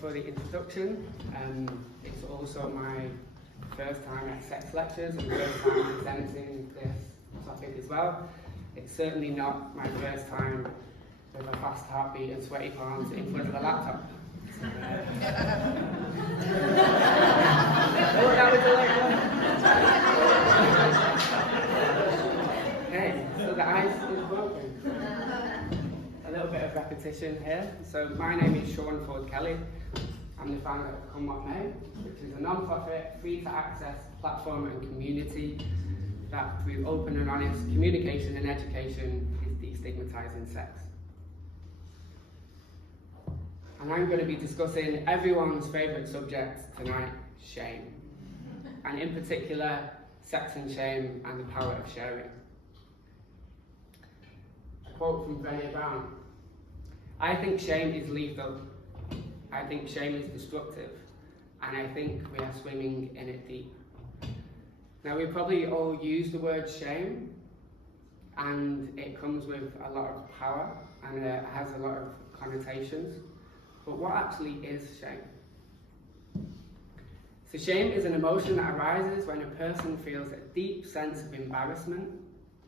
for the introduction. It's also my first time at sex lectures and first time presenting this topic as well. It's certainly not my first time with a fast heartbeat and sweaty palms in front of a laptop. Oh, that was a late one. Okay, so the ice is broken. A little bit of repetition here. So my name is Seán Forde Kelly. I'm the founder of cum.what.may, which is a non-profit, free-to-access platform and community that, through open and honest communication and education, is destigmatizing sex. And I'm going to be discussing everyone's favourite subject tonight, shame. And in particular, sex and shame and the power of sharing. A quote from Brené Brown: "I think shame is lethal. I think shame is destructive. And I think we are swimming in it deep." Now, we probably all use the word shame, and it comes with a lot of power, and it has a lot of connotations. But what actually is shame? So shame is an emotion that arises when a person feels a deep sense of embarrassment,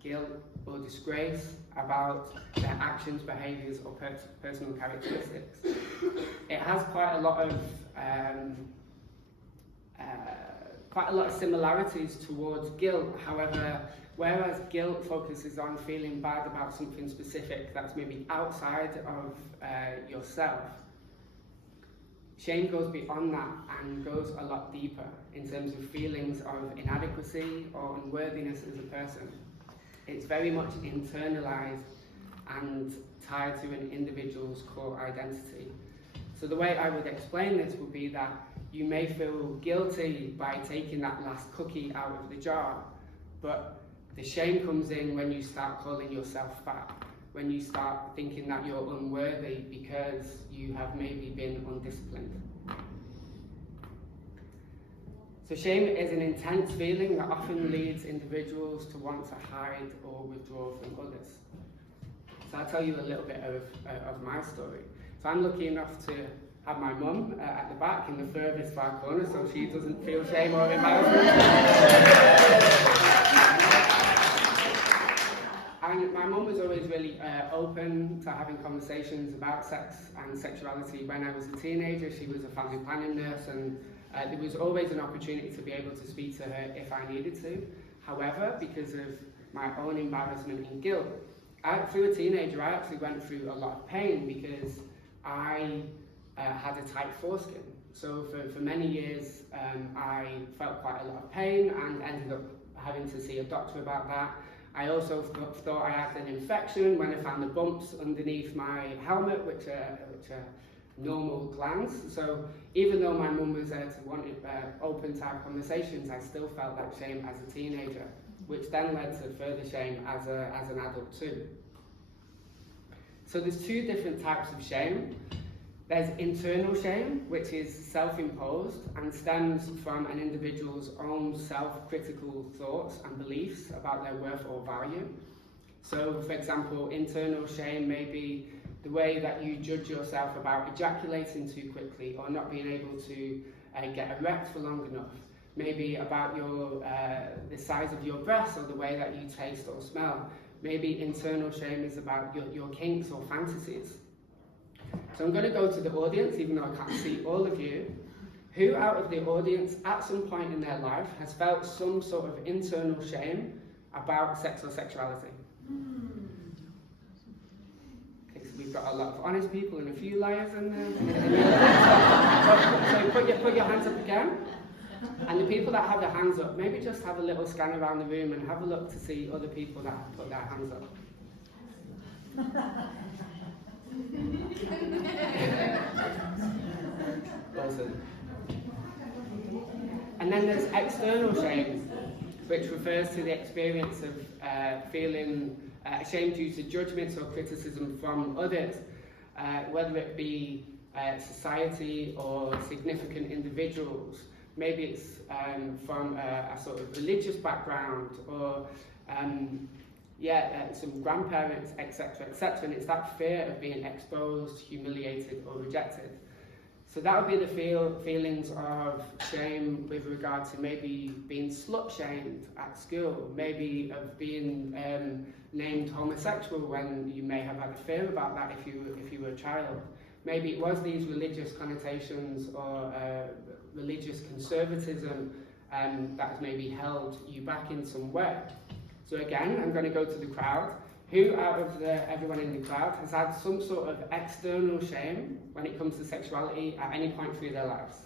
guilt, or disgrace about their actions, behaviours, or personal characteristics. It has quite a lot of similarities towards guilt. However, whereas guilt focuses on feeling bad about something specific that's maybe outside of yourself, shame goes beyond that and goes a lot deeper in terms of feelings of inadequacy or unworthiness as a person. It's very much internalized and tied to an individual's core identity. So the way I would explain this would be that you may feel guilty by taking that last cookie out of the jar, but the shame comes in when you start calling yourself fat, when you start thinking that you're unworthy because you have maybe been undisciplined. So shame is an intense feeling that often leads individuals to want to hide or withdraw from others. So I'll tell you a little bit of my story. So I'm lucky enough to have my mum at the back in the furthest far corner, so she doesn't feel shame or embarrassment. And my mum was always really open to having conversations about sex and sexuality. When I was a teenager, she was a family planning nurse, and there was always an opportunity to be able to speak to her if I needed to. However, because of my own embarrassment and guilt, through a teenager, I actually went through a lot of pain because I had a tight foreskin. So for many years, I felt quite a lot of pain and ended up having to see a doctor about that. I also thought I had an infection when I found the bumps underneath my helmet, which are normal glands. So even though my mum was there to want open to have conversations, I still felt that shame as a teenager, which then led to further shame as an adult too. So there's two different types of shame. There's internal shame, which is self-imposed and stems from an individual's own self-critical thoughts and beliefs about their worth or value. So, for example, internal shame may be the way that you judge yourself about ejaculating too quickly or not being able to get erect for long enough. Maybe about the size of your breasts or the way that you taste or smell. Maybe internal shame is about your kinks or fantasies. So I'm going to go to the audience, even though I can't see all of you. Who out of the audience at some point in their life has felt some sort of internal shame about sex or sexuality? Okay, so we've got a lot of honest people and a few liars in there. So put your hands up again. And the people that have their hands up, maybe just have a little scan around the room and have a look to see other people that have put their hands up. Awesome. And then there's external shame, which refers to the experience of feeling ashamed due to judgments or criticism from others, whether it be society or significant individuals. Maybe it's from a sort of religious background or some grandparents, etc., etc. And it's that fear of being exposed, humiliated, or rejected. So So that would be the feelings of shame with regard to maybe being slut-shamed at school, maybe of being named homosexual when you may have had a fear about that if you were a child. Maybe it was these religious connotations or religious conservatism that has maybe held you back in some way. So again, I'm going to go to the crowd. Who out of everyone in the crowd has had some sort of external shame when it comes to sexuality at any point through their lives?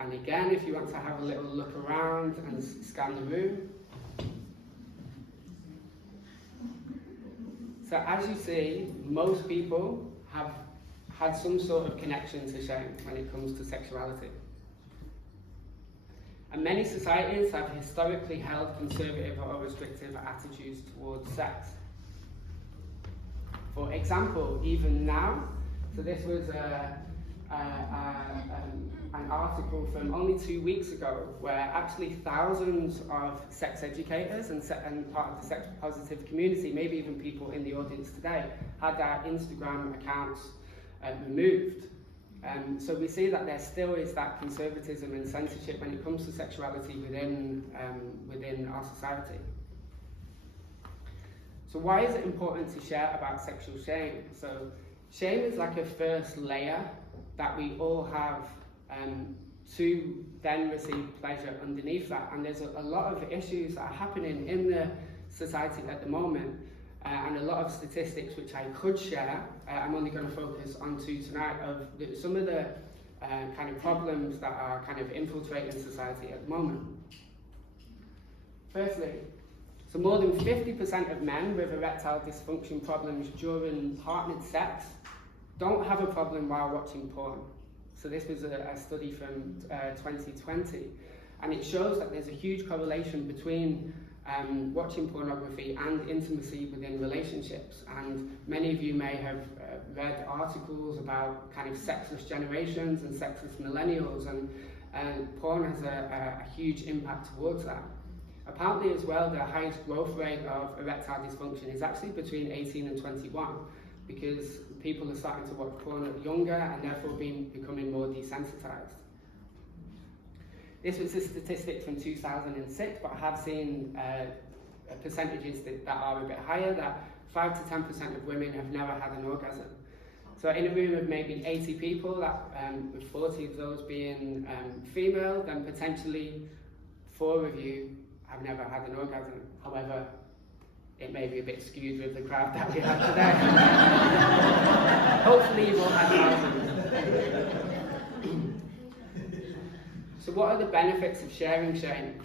And again, if you want to have a little look around and scan the room. So as you see, most people have had some sort of connection to shame when it comes to sexuality. And many societies have historically held conservative or restrictive attitudes towards sex. For example, even now, so this was an article from only 2 weeks ago where actually thousands of sex educators and part of the sex positive community, maybe even people in the audience today, had their Instagram accounts removed. So we see that there still is that conservatism and censorship when it comes to sexuality within our society. So why is it important to share about sexual shame? So shame is like a first layer that we all have to then receive pleasure underneath that. And there's a lot of issues that are happening in the society at the moment. And a lot of statistics which I could share, I'm only going to focus on two tonight, of some of the kind of problems that are kind of infiltrating society at the moment. Firstly, so more than 50% of men with erectile dysfunction problems during partnered sex don't have a problem while watching porn. So this was a study from 2020, and it shows that there's a huge correlation between watching pornography and intimacy within relationships. And many of you may have read articles about kind of sexless generations and sexless millennials, and porn has a huge impact towards that. Apparently as well, the highest growth rate of erectile dysfunction is actually between 18 and 21, because people are starting to watch porn younger and therefore becoming more desensitized. This was a statistic from 2006, but I have seen percentages that are a bit higher, that 5 to 10% of women have never had an orgasm. So in a room of maybe 80 people, that, with 40 of those being female, then potentially 4 of you have never had an orgasm. However, it may be a bit skewed with the crowd that we have today. Hopefully you won't have thousands. So what are the benefits of sharing shame?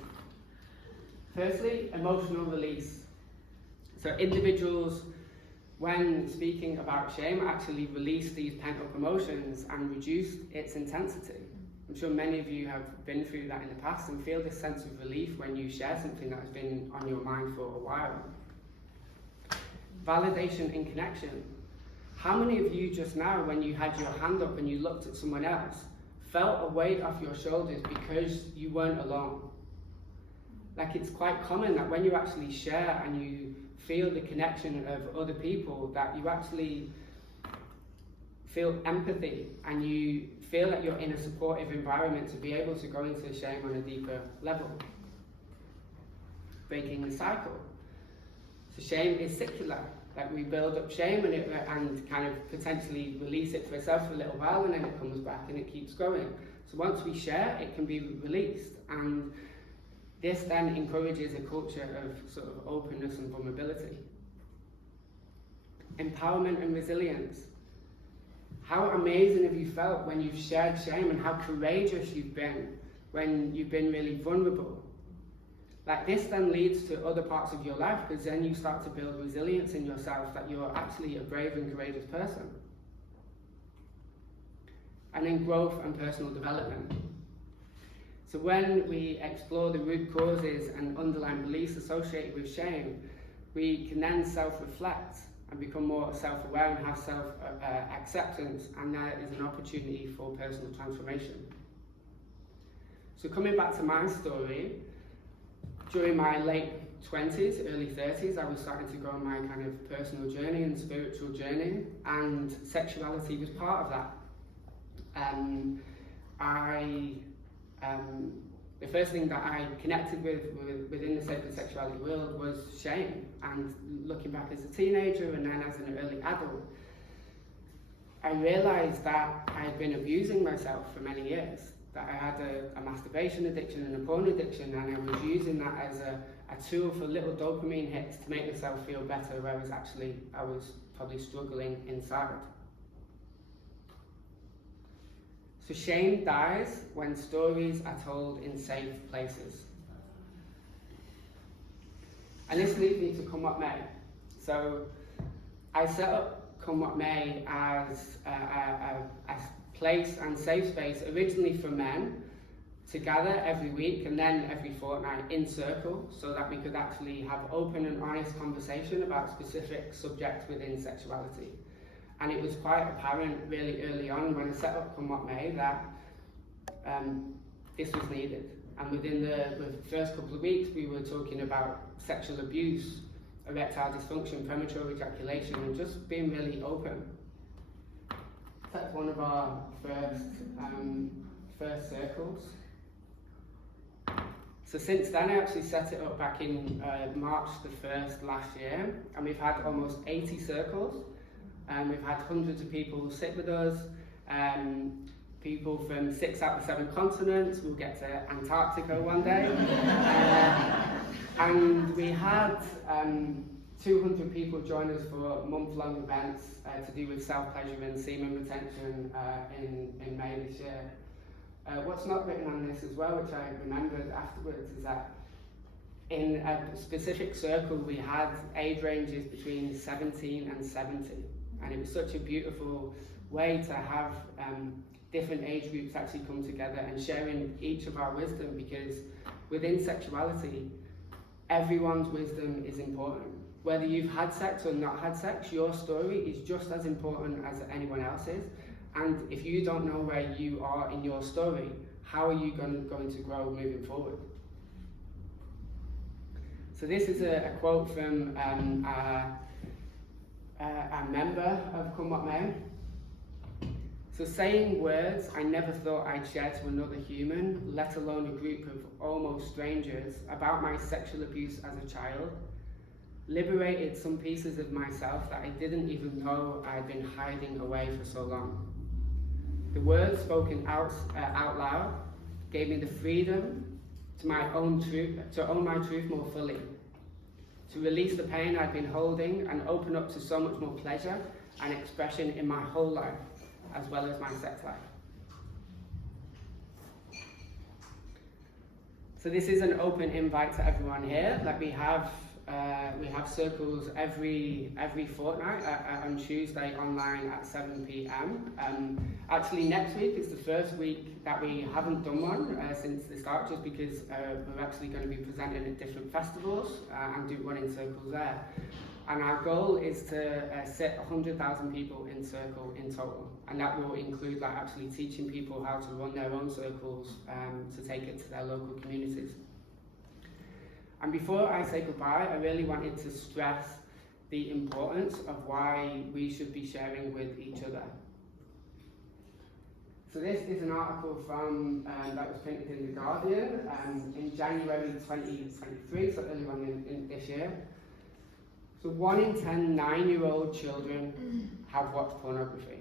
Firstly, emotional release. So individuals, when speaking about shame, actually release these pent-up emotions and reduce its intensity. I'm sure many of you have been through that in the past and feel this sense of relief when you share something that has been on your mind for a while. Validation and connection. How many of you just now, when you had your hand up and you looked at someone else, felt a weight off your shoulders because you weren't alone? Like, it's quite common that when you actually share and you feel the connection of other people, that you actually feel empathy and you feel that you're in a supportive environment to be able to go into shame on a deeper level. Breaking the cycle. So shame is circular. Like, we build up shame and kind of potentially release it for itself for a little while, and then it comes back and it keeps going. So once we share, it can be released, and this then encourages a culture of sort of openness and vulnerability. Empowerment and resilience. How amazing have you felt when you've shared shame, and how courageous you've been when you've been really vulnerable? Like, this then leads to other parts of your life, because then you start to build resilience in yourself, that you're actually a brave and courageous person. And then growth and personal development. So when we explore the root causes and underlying beliefs associated with shame, we can then self-reflect and become more self-aware and have self-acceptance, and there is an opportunity for personal transformation. So coming back to my story, during my late 20s, early 30s, I was starting to go on my kind of personal journey and spiritual journey, and sexuality was part of that. The first thing that I connected with within the sacred sexuality world was shame, and looking back as a teenager and then as an early adult, I realised that I had been abusing myself for many years, that I had a masturbation addiction and a porn addiction, and I was using that as a tool for little dopamine hits to make myself feel better, whereas actually I was probably struggling inside. So shame dies when stories are told in safe places. And this leads me to cum.what.may. So I set up cum.what.may as a place and safe space originally for men to gather every week and then every fortnight in circle, so that we could actually have open and honest conversation about specific subjects within sexuality. And it was quite apparent really early on when I set up cum.what.may that this was needed. And within the first couple of weeks, we were talking about sexual abuse, erectile dysfunction, premature ejaculation, and just being really open. That's one of our first circles. So since then, I actually set it up back in March the 1st last year, and we've had almost 80 circles. We've had hundreds of people sit with us, people from 6 out of 7 continents. We'll get to Antarctica one day. And we had 200 people join us for month-long events to do with self-pleasure and semen retention in May this year. What's not written on this as well, which I remembered afterwards, is that in a specific circle we had age ranges between 17 and 70. And it was such a beautiful way to have different age groups actually come together and sharing each of our wisdom, because within sexuality, everyone's wisdom is important. Whether you've had sex or not had sex, your story is just as important as anyone else's. And if you don't know where you are in your story, how are you going to grow moving forward? So this is a quote from a member of cum.what.may. So saying words I never thought I'd share to another human, let alone a group of almost strangers, about my sexual abuse as a child, liberated some pieces of myself that I didn't even know I'd been hiding away for so long. The words spoken out loud gave me the freedom to own my truth more fully, to release the pain I'd been holding and open up to so much more pleasure and expression in my whole life, as well as my sex life. So this is an open invite to everyone here. Like we have circles every fortnight on Tuesday online at 7 p.m. Actually, next week is the first week that we haven't done one since the start, just because we're actually going to be presenting at different festivals and do running circles there. And our goal is to sit 100,000 people in circle in total, and that will include like actually teaching people how to run their own circles to take it to their local communities. And before I say goodbye, I really wanted to stress the importance of why we should be sharing with each other. So this is an article from that was printed in The Guardian in January 2023, so early on in this year. So 1 in 10 9-year-old children have watched pornography.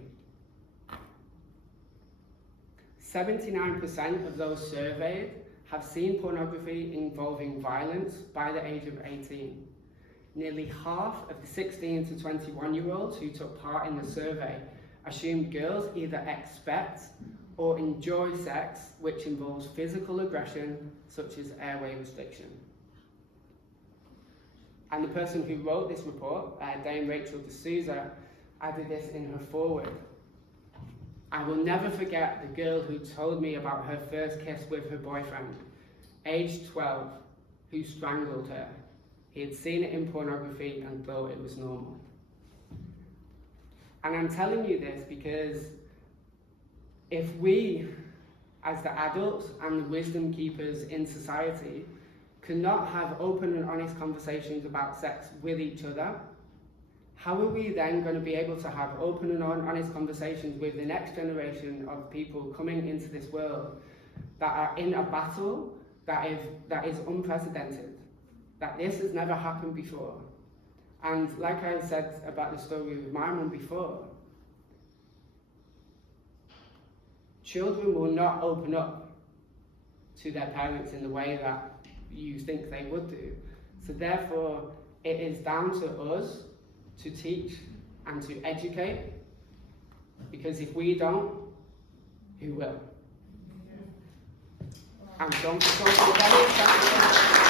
79% of those surveyed have seen pornography involving violence by the age of 18. Nearly half of the 16 to 21-year-olds who took part in the survey assumed girls either expect or enjoy sex which involves physical aggression, such as airway restriction. And the person who wrote this report, Dame Rachel D'Souza, added this in her foreword. I will never forget the girl who told me about her first kiss with her boyfriend, aged 12, who strangled her. He had seen it in pornography and thought it was normal. And I'm telling you this because if we, as the adults and the wisdom keepers in society, cannot have open and honest conversations about sex with each other, how are we then going to be able to have open and honest conversations with the next generation of people coming into this world that are in a battle that is unprecedented, that this has never happened before? And like I said about the story with my mum before, children will not open up to their parents in the way that you think they would do. So therefore, it is down to us to teach and to educate, because if we don't, who will? And don't be very